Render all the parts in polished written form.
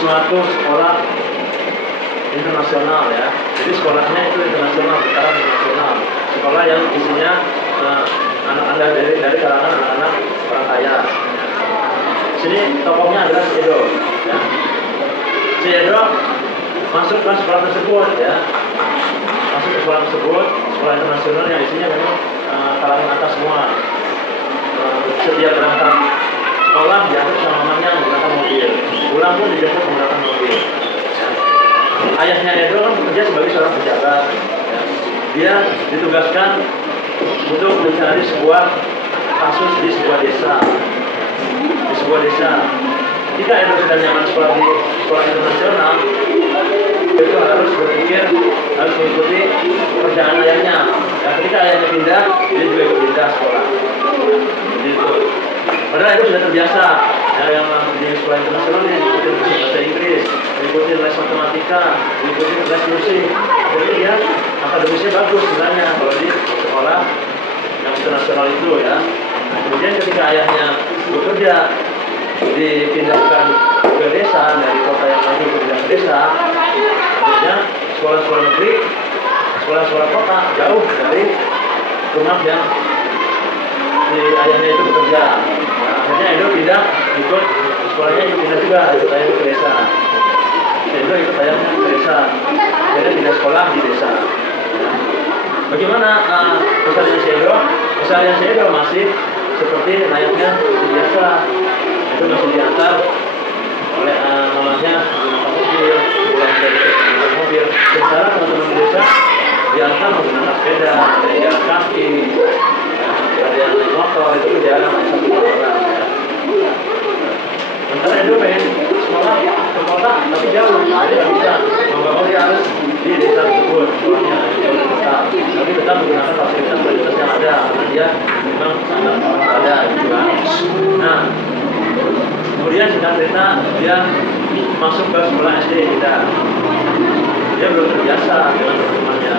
suatu sekolah internasional ya. Jadi sekolahnya itu internasional, secara internasional. Sekolah yang isinya anak-anak dari kalangan anak-anak orang kaya. Sini tokohnya adalah si Edo. Ya. Si Edo masuk ke sekolah tersebut ya. Masuk ke sekolah tersebut, sekolah internasional yang isinya memang kalangan atas semua. Setiap berangkat sekolah diantar sama mamanya menggunakan mobil. Pulang pun diantar menggunakan mobil. Ya. Ayahnya Edo kan bekerja sebagai seorang pejabat. Ya. Dia ditugaskan untuk mencari sebuah kasus di sebuah desa. Di sebuah desa. Jika Edo sudah nyaman sekolah di sekolah internasional, itu harus berpikir, harus mengikuti pekerjaan ayahnya. Ya, ketika ayahnya pindah, dia juga ikut pindah sekolah. Gitu. Padahal itu sudah terbiasa. Ya, yang di sekolah internasional dia ikuti bahasa Inggris, mengikuti les matematika, mengikuti les musik. Jadi dia akademisnya bagus sebenarnya kalau di sekolah yang internasional itu ya. Nah, kemudian ketika ayahnya bekerja dipindahkan ke desa, dari kota yang maju ke desa, akhirnya sekolah-sekolah negeri, sekolah-sekolah kota jauh dari rumah yang si ayahnya itu bekerja. Nah, akhirnya Edo pindah, ikut sekolahnya ikut pindah juga, ikut ayahnya ke desa. Edo ikut ayahnya ke desa, akhirnya pindah sekolah di desa. Bagaimana keseharian si Edo? Keseharian si Edo masih seperti layaknya biasa. Itu masih diantar oleh mamanya menggunakan mobil, pulang dari menggunakan mobil. Sementara teman-teman di desa diantar menggunakan sepeda, ada yang jalan kaki, ada yang naik motor, itu berjalan hanya satu orang. Ya. Sementara Edo pengen sekolah ke kota, tapi jauh, jadi nggak bisa. Mau dia harus di desa tersebut, sekolahnya jauh di kota, tapi tetap menggunakan fasilitas yang ada, karena dia memang sangat ada, gitu kan. Nah, kemudian singkat cerita dia masuk ke sekolah SD kita. Dia belum terbiasa dengan teman-temannya.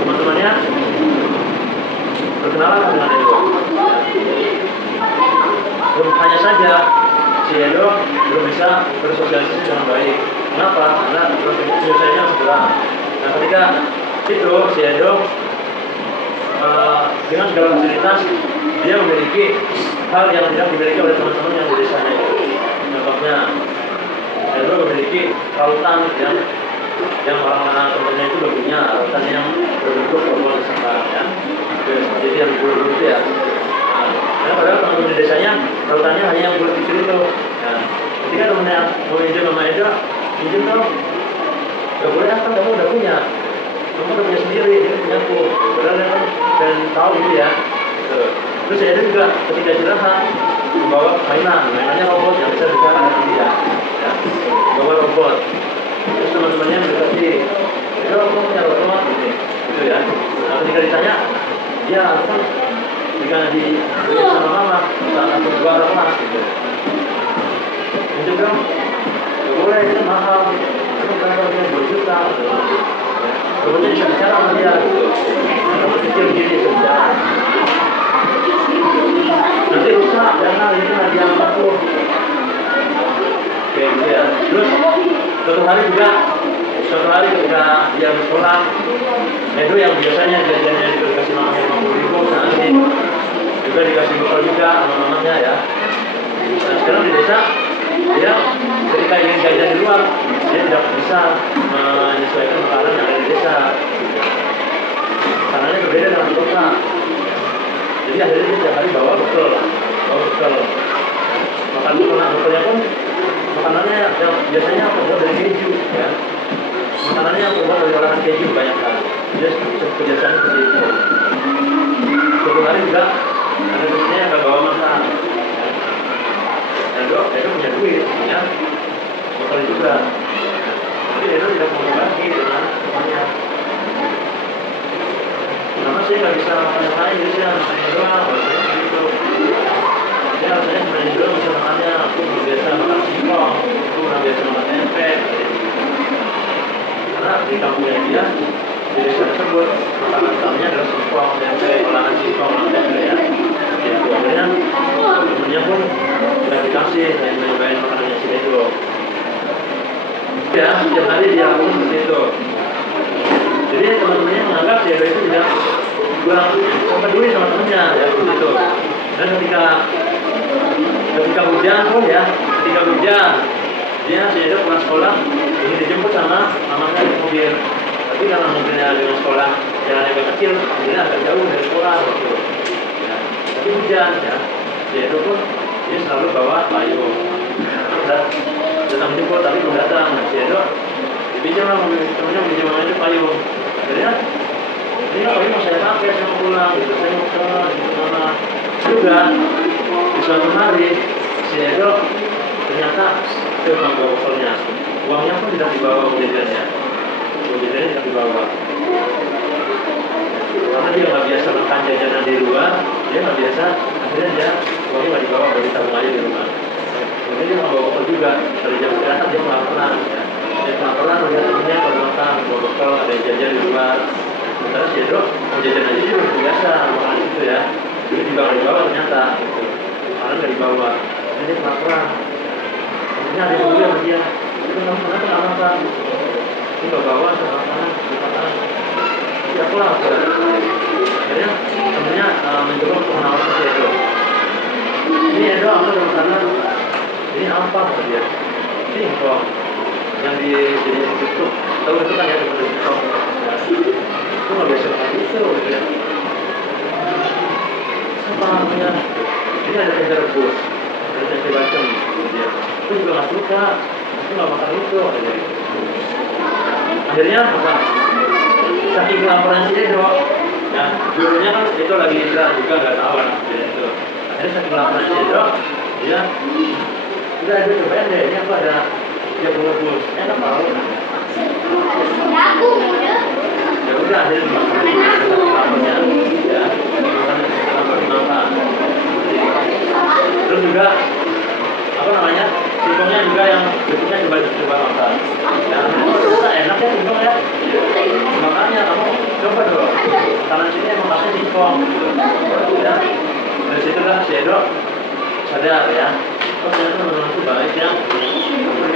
Teman-temannya berkenalan dengan Edo. Hanya saja si Edo belum bisa bersosialisasi dengan baik. Kenapa? Karena penyelesaiannya sebelah. Nah, ketika itu si Edo dengan segala fasilitas dia memiliki hal yang tidak dimiliki oleh teman-teman yang di desanya itu. Contohnya, Edo memiliki lautan yang orang-orang temannya itu belum punya, lautan yang berbentuk oval sekarang ya. Jadi yang bulat itu ya. Karena padahal teman-teman di desanya lautannya hanya yang bulat kecil itu. Nah, ketika temannya mau izin sama Edo, izin dong. Gak boleh kan kamu udah punya. Kamu udah punya sendiri, ini punya aku. Padahal dia kan dan tahu gitu ya. Terus Edo juga ketika istirahat membawa mainannya robot yang bisa bicara dengan dia. Ya, bawa robot. Terus teman-temannya mendekati, Edo aku punya robot gitu ya. Nah, ketika ditanya, ya kan jika di sama mama saat aku juara kelas gitu. Itu dong, gak boleh, itu mahal. Itu berapa punya 2 juta. Robotnya bisa bicara sama dia gitu. Robot kecil gini bisa bicara. Nanti rusak, jangan itu nanti yang aku. Oke, gitu ya. Terus suatu hari ketika dia bersekolah, Edo yang biasanya jajannya juga dikasih mamanya 50.000, nah ini juga dikasih bekal juga sama mamanya ya. Nah sekarang di desa dia ketika ingin jajan di luar, dia tidak bisa menyesuaikan makanan yang ada di desa. Makanannya berbeda dengan di kota. Jadi akhirnya dia setiap hari bawa bekal. Bekalnya pun makanannya yang biasanya terbuat dari keju ya. Makanannya yang terbuat dari olahan keju banyak kan. Dia kebiasaan seperti itu. Suatu hari juga ada temannya yang gak bawa makan. Edo punya duit, ya. Bekal juga. Tapi Edo tidak mau berbagi dengan temannya. Kenapa sih nggak bisa makan yang lain? Jadi saya makan yang doang, bahasanya gitu. Dia harusnya sebenarnya dulu bisa makannya. Aku biasa makan singkong, aku nggak biasa makan tempe. Karena di kampungnya dia, di desa tersebut makanan utamanya adalah singkong, tempe, olahan singkong, olahan tempe ya. Jadi akhirnya temennya pun udah dikasih nyobain makanannya si Edo. Ya, setiap hari dia lakukan seperti itu. Jadi teman-temannya menganggap si Edo itu tidak kurang peduli sama temannya, ya begitu. Dan ketika hujan pun ya, ketika hujan dia si Edo pulang sekolah ingin dijemput sama mamanya di mobil. Tapi karena mobilnya dengan sekolah yang agak kecil, dia agak jauh dari sekolah gitu. Ya. Tapi hujan ya, si Edo pun dia selalu bawa payung. Datang jemput tapi belum datang. Si Edo dipinjam lah mobil temennya, pinjam itu payung. Akhirnya ini payung mau saya pakai, saya mau pulang gitu, saya mau sekolah di mana. Juga di suatu hari si Edo ternyata dia bawa kopernya, uangnya pun tidak dibawa, jajannya tidak dibawa. Karena dia nggak biasa makan jajanan di luar, dia nggak biasa, akhirnya dia uangnya nggak dibawa, baru ditabung aja di rumah. Kemudian dia nggak bawa koper juga, dari jam istirahat dia kelaparan. Dia kelaparan, melihat temennya kalau makan, bawa bekal, ada yang jajan di luar. Sementara si Edo mau jajan aja dia udah biasa makan itu ya. Jadi juga nggak dibawa ternyata, gitu. Karena nggak dibawa, jadi dia kelaparan. Kemudian ada yang dulu sama dia, itu kamu kenapa nggak makan? Ini nggak bawa sama makanan, dia kelaparan. Akhirnya temennya mencoba untuk menawarkan si Edo. Ini Edo, aku ada makanan. Ini apa kata dia? Ini kok yang dijadiin itu, tahu itu kan ya seperti itu. Itu nggak biasa makan itu, ya. Apa namanya? Ini ada tempe rebus, ada tempe bacem, dia. Itu juga nggak suka, itu nggak makan itu, aja. Akhirnya apa? Saking kelaparan si Edo, ya dulunya kan itu lagi istirahat juga nggak tahu anak itu. Akhirnya saking kelaparan si Edo, dia udah ada cobain deh, ini aku ada dia rebus, enak tahu. Ya udah akhirnya dimakan ya, makan dimakan. Terus juga apa namanya, singkongnya juga yang bentuknya coba makan. Ya, ternyata enak ya singkong ya. Makanya kamu coba dong. Kanan sini emang kasih singkong. Ya, dari situ lah si Edo sadar ya. Oh ternyata teman-teman itu baik ya.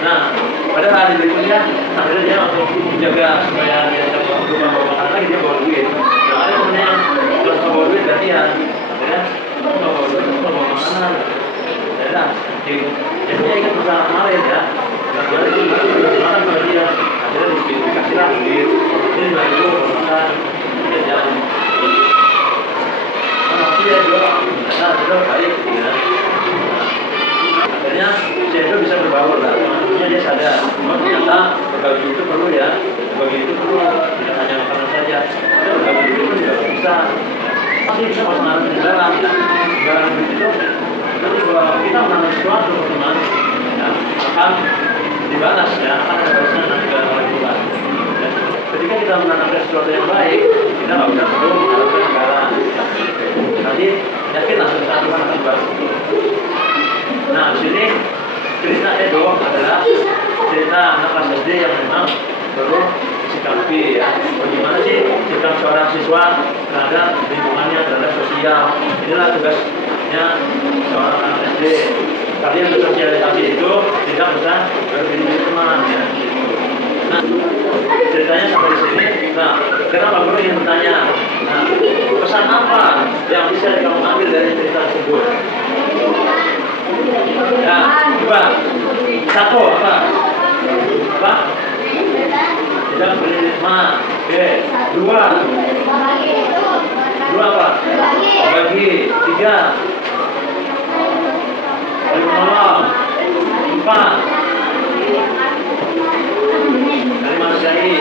Nah, pada hari berikutnya akhirnya dia langsung menjaga supaya dia tidak bawa makanan lagi, dia bawa duit. Nah, ada temennya yang kalau bawa duit gantian, akhirnya aku nggak bawa duit, aku bawa makanan. Ya udah, jadi dia ingat masalah kemarin ya. Kemarin dia makan sama dia, akhirnya dikasih lah duit. Ini nggak itu makan, jajan. Nah, dia juga, nah sudah baik, ya. Akhirnya si Edo bisa berbaur lah, maksudnya dia sadar bahwa ternyata berbagi itu perlu ya, berbagi itu perlu, tidak hanya makanan saja, kita berbagi itu pun juga bisa. Pasti bisa kalau menanam peninggalan, ya. Peninggalan itu nanti kalau kita menanam sesuatu teman, ya, akan dibalas ya, akan ada balasnya nanti dalam orang Tuhan. Ya. Ketika kita menanamkan sesuatu yang baik, kita nggak usah perlu menanam peninggalan. Nanti yakinlah saat Tuhan akan balas itu. Nah, di sini cerita Edo adalah cerita anak kelas SD yang memang perlu disikapi ya. Bagaimana sih sikap seorang siswa terhadap lingkungannya, terhadap sosial. Inilah tugasnya seorang anak SD. Kalian bersosialisasi itu tidak usah berpilih teman ya. Nah, ceritanya sampai di sini. Nah, kenapa guru ingin bertanya? Nah, pesan apa yang bisa kamu ambil dari cerita tersebut? Ya, coba. Satu apa? Apa? Tidak berlima. Oke. Dua. Dua apa? Bagi. Tiga. Menolong. Empat. Dari manusiawi.